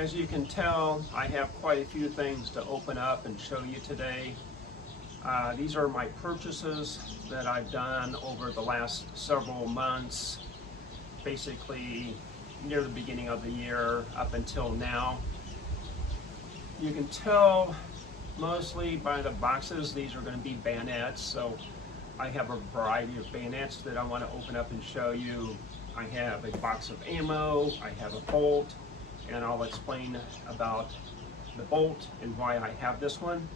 As you can tell, I have quite a few things to open up and show you today. These are my purchases that I've done over the last several months, basically near the beginning of the year up until now. You can tell mostly by the boxes these are going to be bayonets, so I have a variety of bayonets that I want to open up and show you. I have a box of ammo, I have a bolt, and I'll explain about the bolt and why I have this one.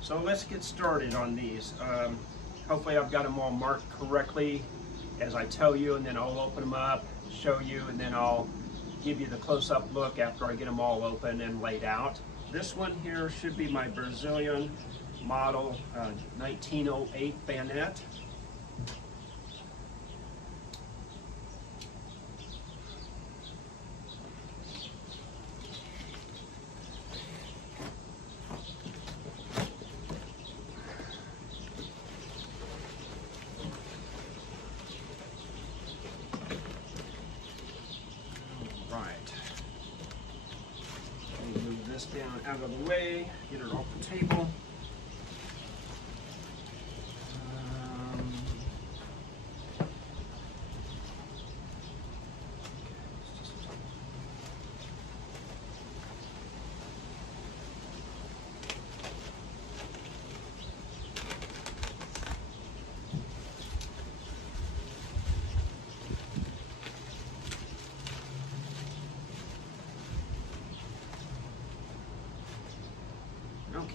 So let's get started on these. Hopefully I've got them all marked correctly as I tell you, and then I'll open them up, show you, and then I'll give you the close-up look after I get them all open and laid out. This one here should be my Brazilian model 1908 bayonet. Move this down out of the way, get it off the table.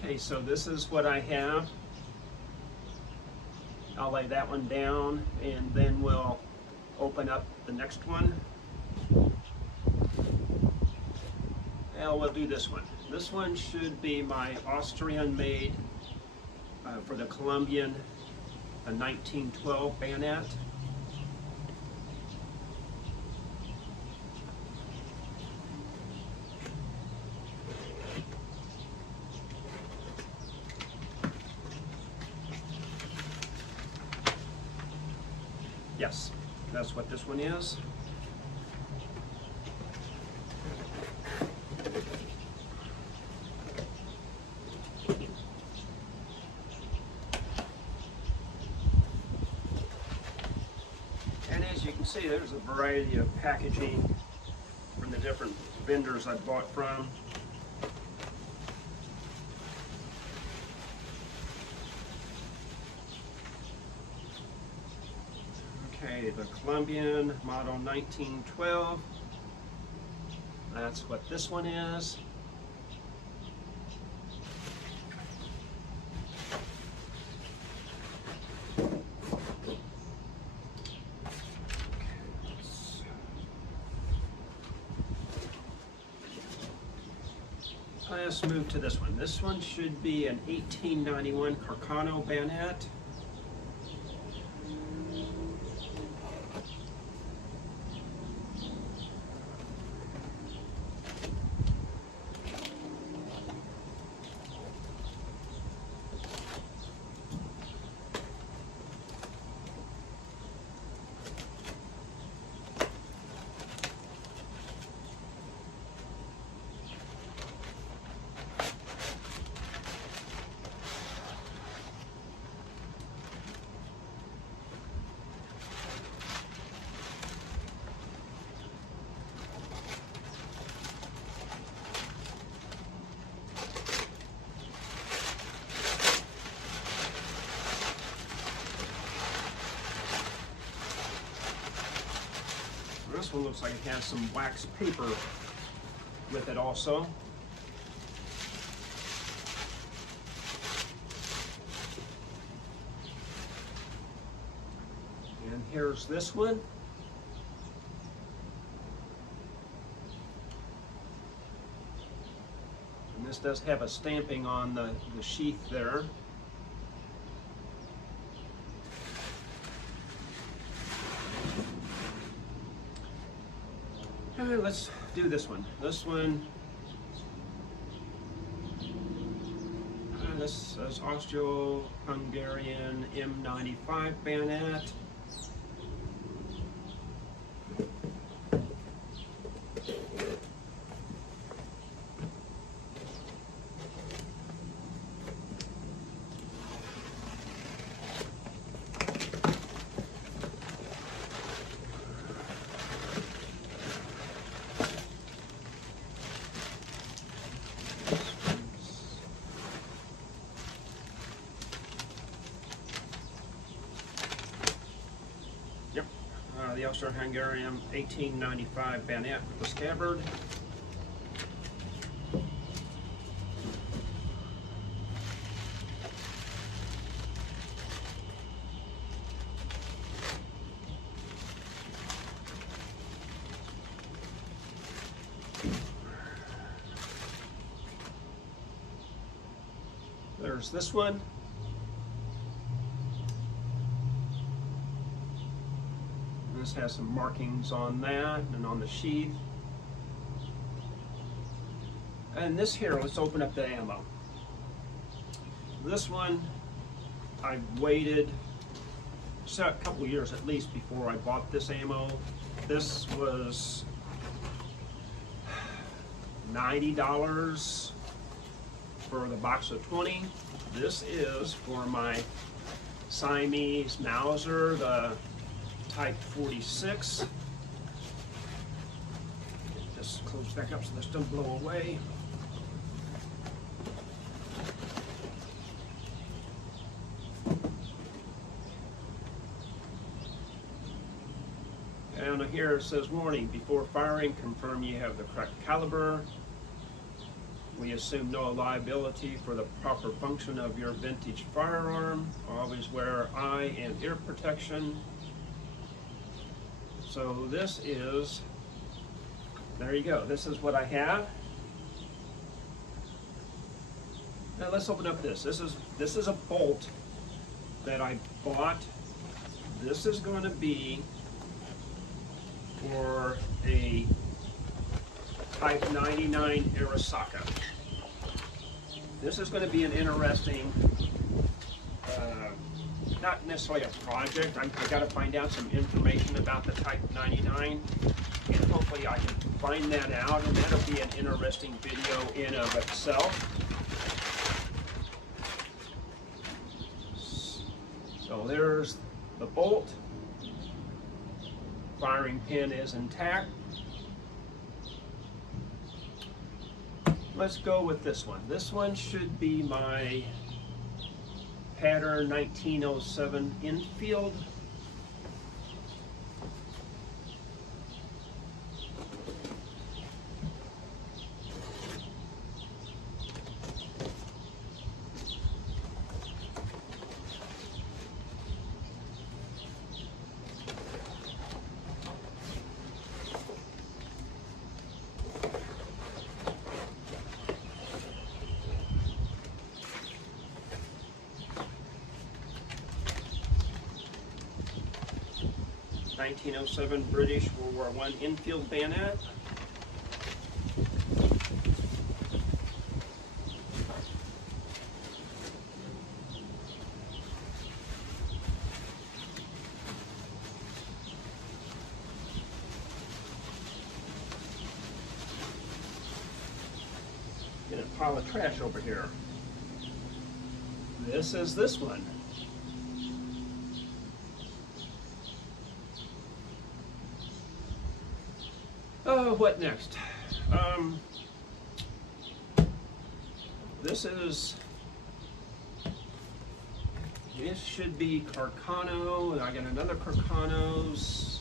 Okay, so this is what I have. I'll lay that one down and then we'll open up the next one. And we'll do this one. This one should be my Austrian made for the Colombian 1912 bayonet. Yes, that's what this one is. And as you can see, there's a variety of packaging from the different vendors I bought from. Okay, the Colombian model 1912. That's what this one is. Let's move to this one. This one should be an 1891 Carcano bayonet. This one looks like it has some wax paper with it also. And here's this one. And this does have a stamping on the sheath there. Let's do this one. This one, this is Austro-Hungarian M95 bayonet. Austro-Hungarian 1895 bayonet with a scabbard. There's this one. This has some markings on that and on the sheath. And this here, let's open up the ammo. This one, I waited a couple years at least before I bought this ammo. This was $90 for the box of 20. This is for my Siamese Mauser, the Type 46. Just close back up so this doesn't blow away. And here it says, warning, before firing, confirm you have the correct caliber. We assume no liability for the proper function of your vintage firearm. Always wear eye and ear protection. So this is, there you go. This is what I have. Now let's open up this. This is a bolt that I bought. This is going to be for a Type 99 Arasaka. This is going to be an interesting, not necessarily a project. I got to find out some information about the Type 99, and hopefully I can find that out, and that'll be an interesting video in of itself. So there's the bolt. Firing pin is intact. Let's go with this one. This one should be my pattern 1907 infield. (1907) British World War I infield bayonet. Get a pile of trash over here. This is this one. Oh, what next? This should be Carcano, and I got another Carcanos.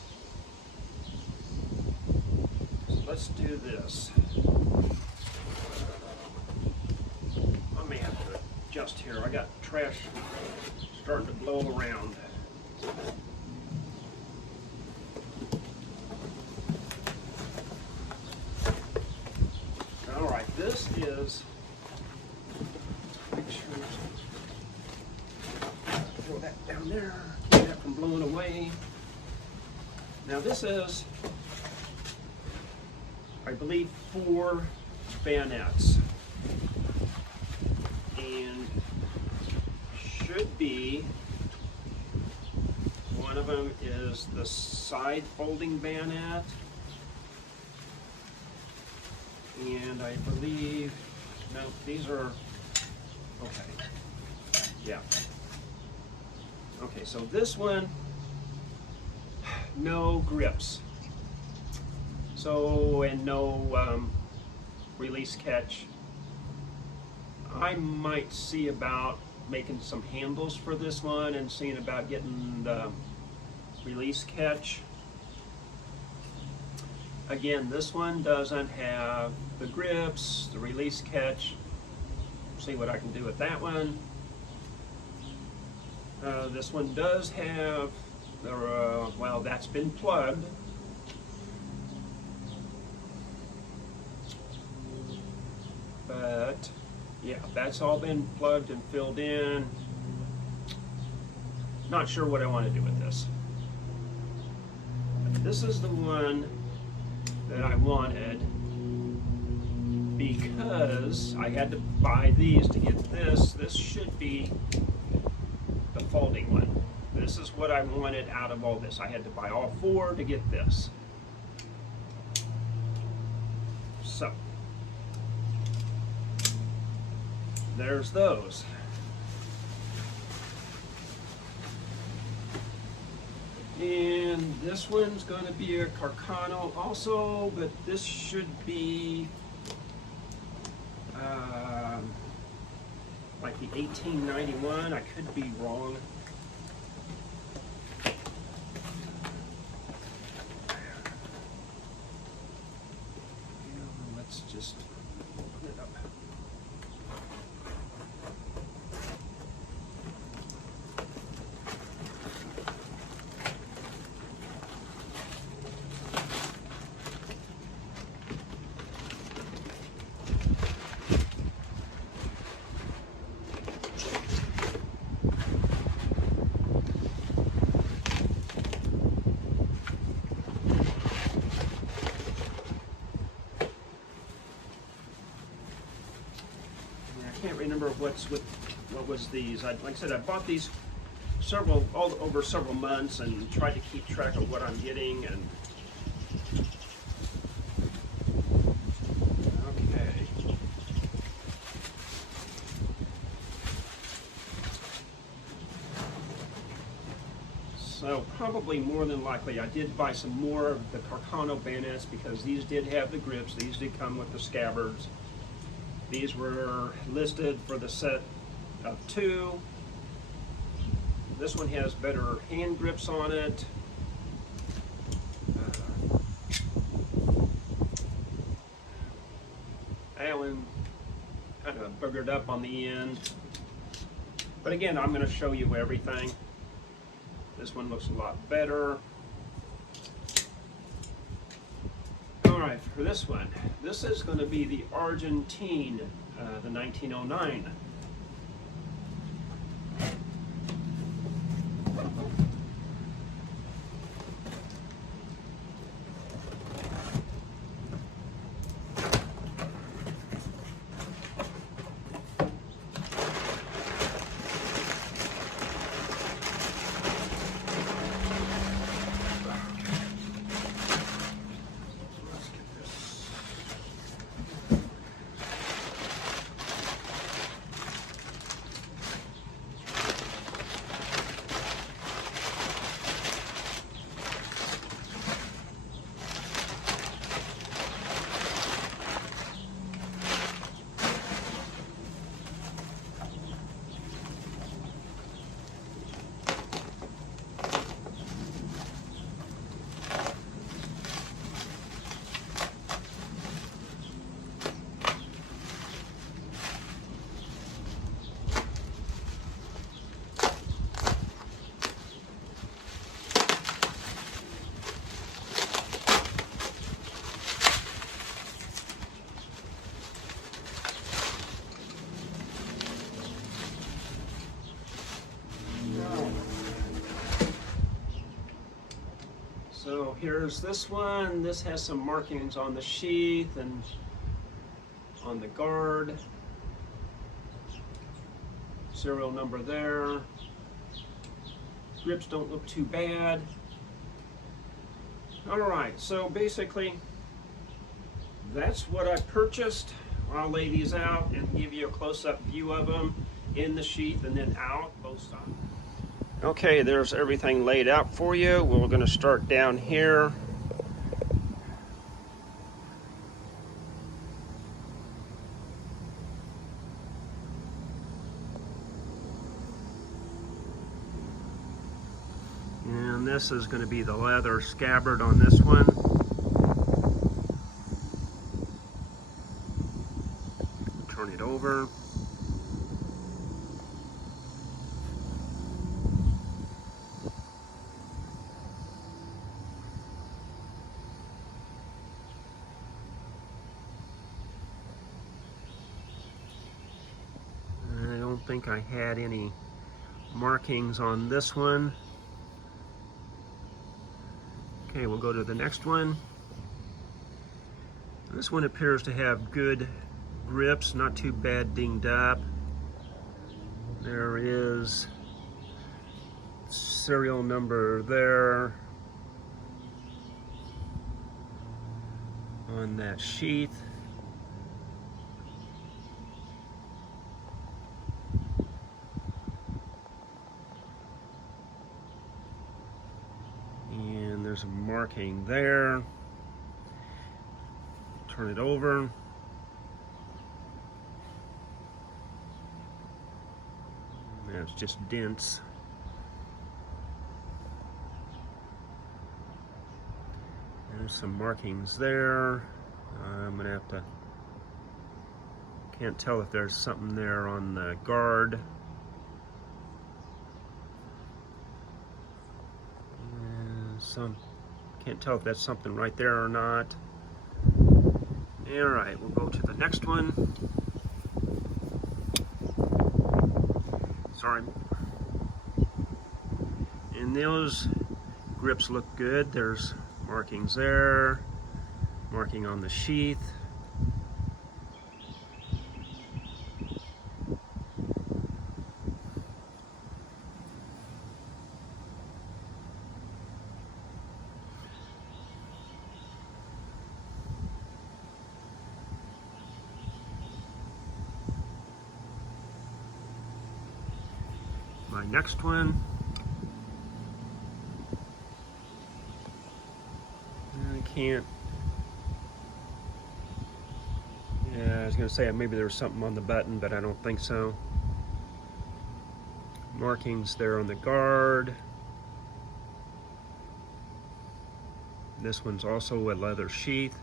So let's do this. I may have to adjust here. I got trash starting to blow around. This is, make sure, throw that down there, keep that from blowing away. Now this is, I believe, 4 bayonets, and should be, one of them is the side folding bayonet. And I believe, no, these are, okay, yeah. Okay, so this one, no grips. So, and no release catch. I might see about making some handles for this one and seeing about getting the release catch. Again, this one doesn't have the grips, the release catch. See what I can do with that one. This one does have the, well, that's been plugged. But yeah, that's all been plugged and filled in. Not sure what I want to do with this. This is the one that I wanted because I had to buy these to get this. This should be the folding one. This is what I wanted out of all this. I had to buy all four to get this. So there's those. And this one's going to be a Carcano also, but this should be like the 1891. I could be wrong. Let's just open it up. I can't remember what was these. Like I said, I bought these over several months and tried to keep track of what I'm getting. And okay, so probably more than likely I did buy some more of the Carcano bayonets because these did have the grips. These did come with the scabbards. These were listed for the set of 2. This one has better hand grips on it. That one kind of boogered up on the end. But again, I'm going to show you everything. This one looks a lot better. Alright, for this one, this is going to be the Argentine, the 1909. So here's this one. This has some markings on the sheath and on the guard. Serial number there. Grips don't look too bad. Alright, so basically that's what I purchased. I'll lay these out and give you a close-up view of them in the sheath and then out both sides. Okay, there's everything laid out for you. We're going to start down here. And this is going to be the leather scabbard on this one. Turn it over. I don't think I had any markings on this one. Okay, we'll go to the next one. This one appears to have good grips, not too bad dinged up. There is serial number there on that sheath. And there's a marking there. Turn it over. There's just dents. There's some markings there. I'm gonna have to, can't tell if there's something there on the guard. Can't tell if that's something right there or not. All right, we'll go to the next one. Sorry. And those grips look good. There's markings there, marking on the sheath. My next one, I can't, yeah, I was going to say maybe there was something on the button, but I don't think so. Markings there on the guard. This one's also a leather sheath.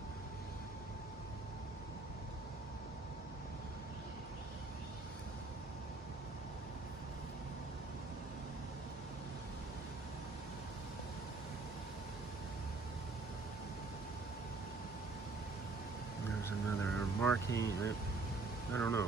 Another marking, I don't know.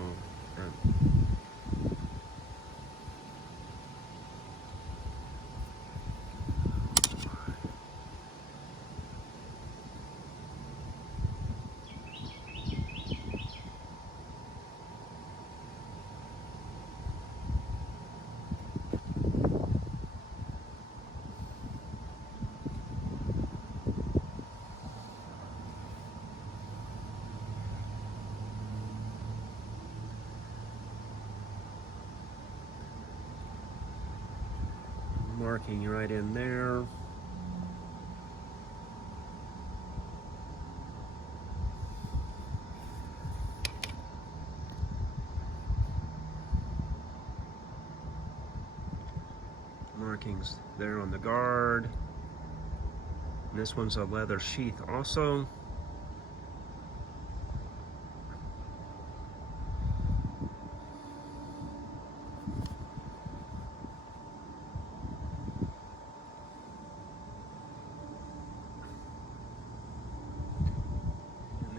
Marking right in there. Markings there on the guard. And this one's a leather sheath also.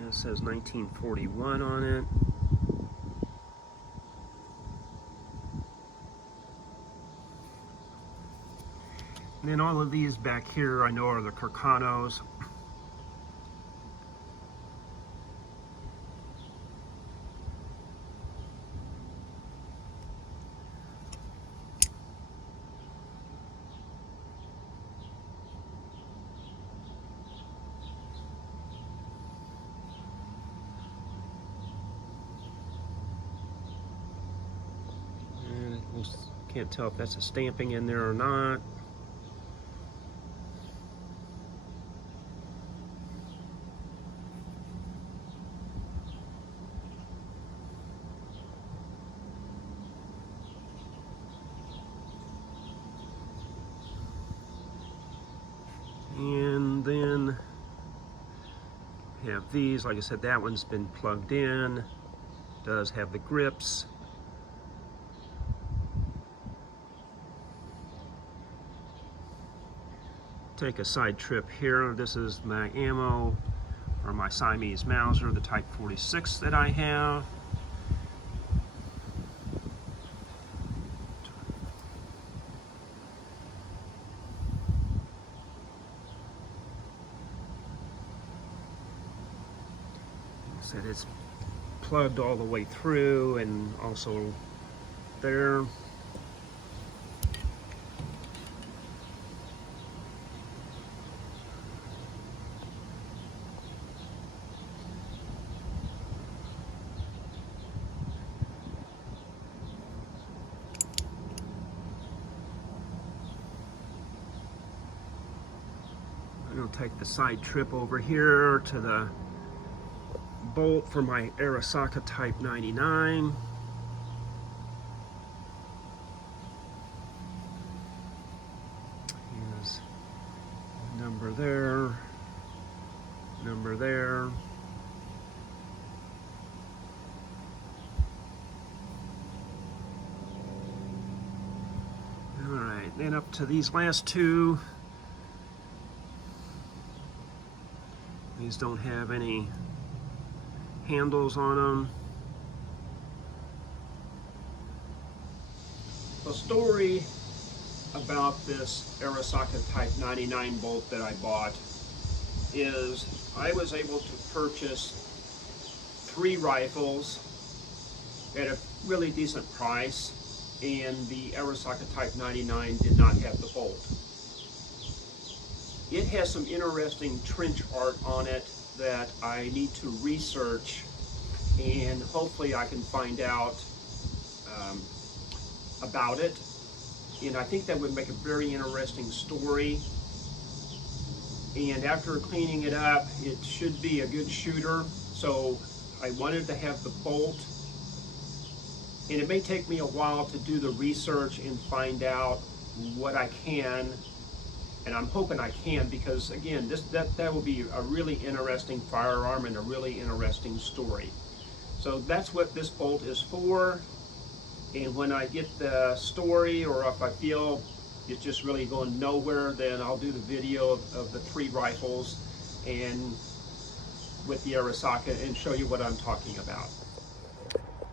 It says 1941 on it. And then all of these back here I know are the Carcanos. Can't tell if that's a stamping in there or not. And then have these, like I said, that one's been plugged in. does have the grips. Take a side trip here. This is my ammo for my Siamese Mauser, the Type 46 that I have. Said it's plugged all the way through, and also there. I'm going to take the side trip over here to the bolt for my Arisaka Type 99. Here's number there, number there. All right, then up to these last two. These don't have any handles on them. The story about this Arisaka Type 99 bolt that I bought is I was able to purchase 3 rifles at a really decent price, and the Arisaka Type 99 did not have the bolt. It has some interesting trench art on it that I need to research, and hopefully I can find out about it. And I think that would make a very interesting story. And after cleaning it up, it should be a good shooter. So I wanted to have the bolt. And it may take me a while to do the research and find out what I can. And I'm hoping I can, because again, that will be a really interesting firearm and a really interesting story. So that's what this bolt is for. And when I get the story, or if I feel it's just really going nowhere, then I'll do the video of the 3 rifles and with the Arisaka and show you what I'm talking about.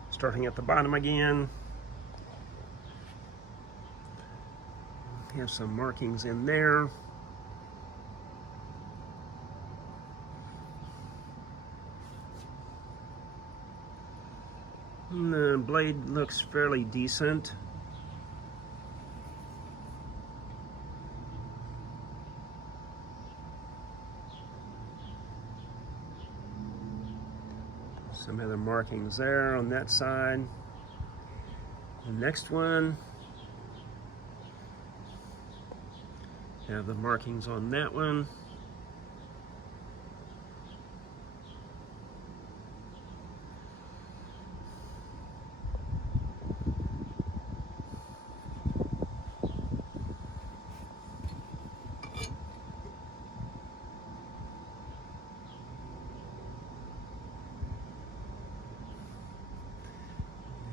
Starting at the bottom again. Have some markings in there. And the blade looks fairly decent. Some other markings there on that side. The next one, have the markings on that one.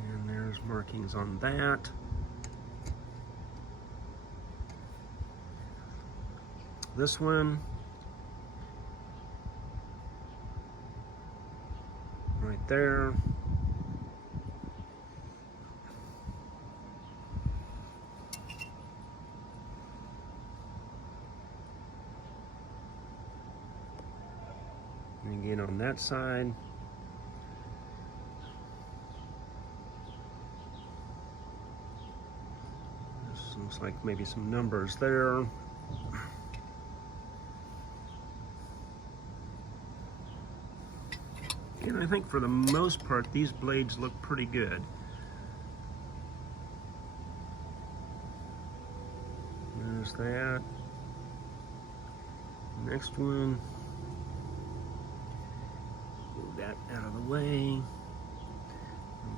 And there's markings on that. This one, right there. And again on that side. This looks like maybe some numbers there. And I think for the most part, these blades look pretty good. There's that. Next one. Move that out of the way.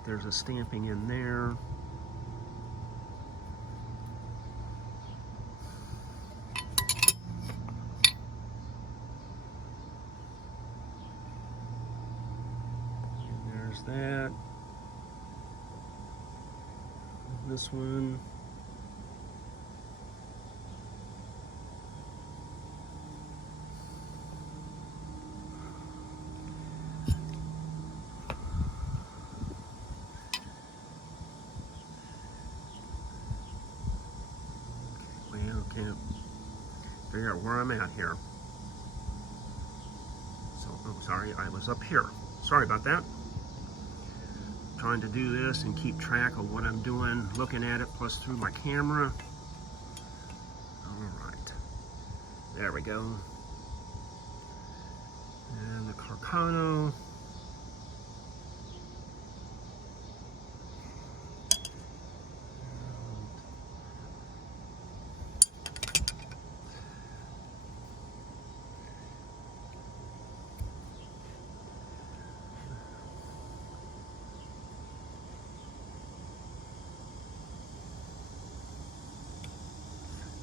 There's a stamping in there. That. This one. Well, can't figure out where I'm at here. So, oh, sorry, I was up here. Sorry about that. Trying to do this and keep track of what I'm doing, looking at it, plus through my camera. All right, there we go. And the Carcano.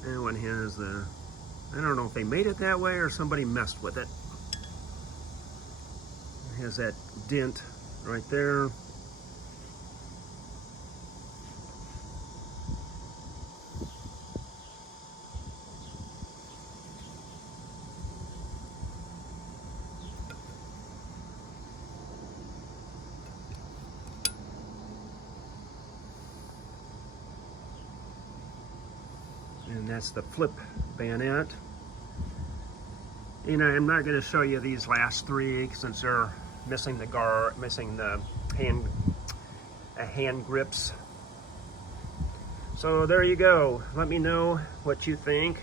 And one has the, I don't know if they made it that way or somebody messed with it. It has that dent right there. And that's the flip bayonet. You know, I'm not going to show you these last three since they're missing the hand grips. So there you go. Let me know what you think.